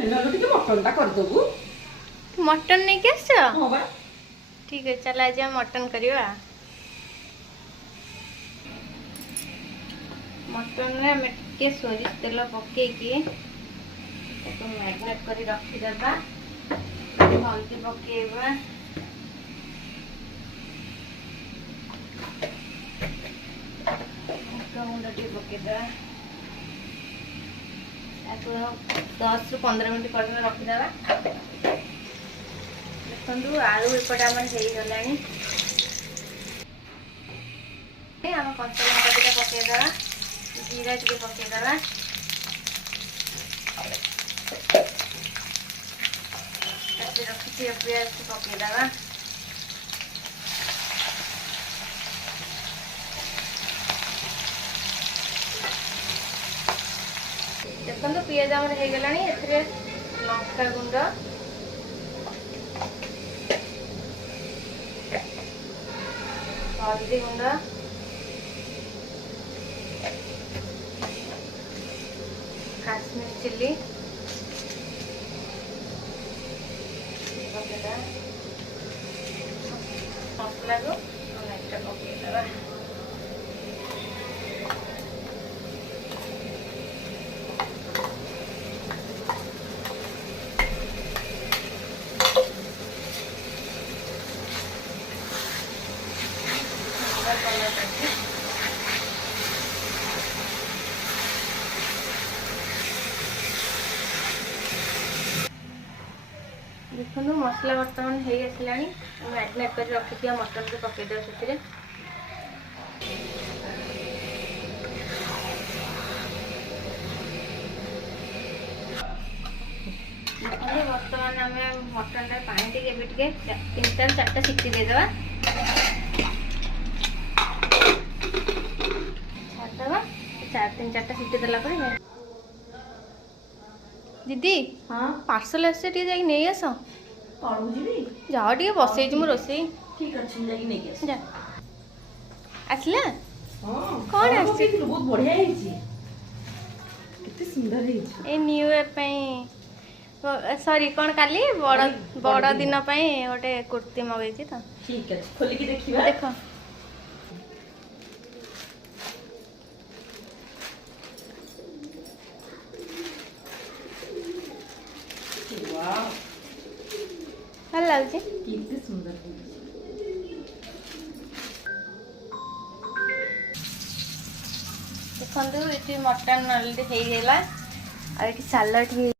mutton करदेबू mutton नहीं के आस हाँ बा ठीक है चल आज हम मटन करवा मटन रे हमें टिके सोरिष तेल पकेकी मैरिनेट कर रखीदेबा हल्दी पकेबा गुंड टे पकेदेबा 10 ରୁ 15 मिनट कर रखीदेबा देखु आलू एपटे आम हो गलानी आम कंचा लंका दुटा पकेदेबा जीरा टे पकेदेबा रखी पियाज पकेदेबा देखो पियाज आम हो गलानी लंका गुंड हल्दी गुंड काश्मीर चिल्ली मसला को पकेदेबा देखो मसला बर्तमान हो आसला मैरिनेट कर रखी मटन को पकईदे से बर्तमान आम मटन पानी टे 3 4 सीटी देदेबा छाड़देबा 3 4 सीटी देला दीदी हाँ पार्सल आस नहीं आस तलू जी जाओ टे बसई मो रोसे ठीक अच्छे जा आसला हाँ कौन आसी बहुत बढ़िया कितने सुंदर है ए न्यू ईयर सॉरी कौन काली बड़ बड़ दिन गोटे कुर्ती मगई तो ठीक है खोलिकी देखिए देख भल लगे कितने सुंदर देखो ये मटन ऑलरेडी हो गला और ये सालाड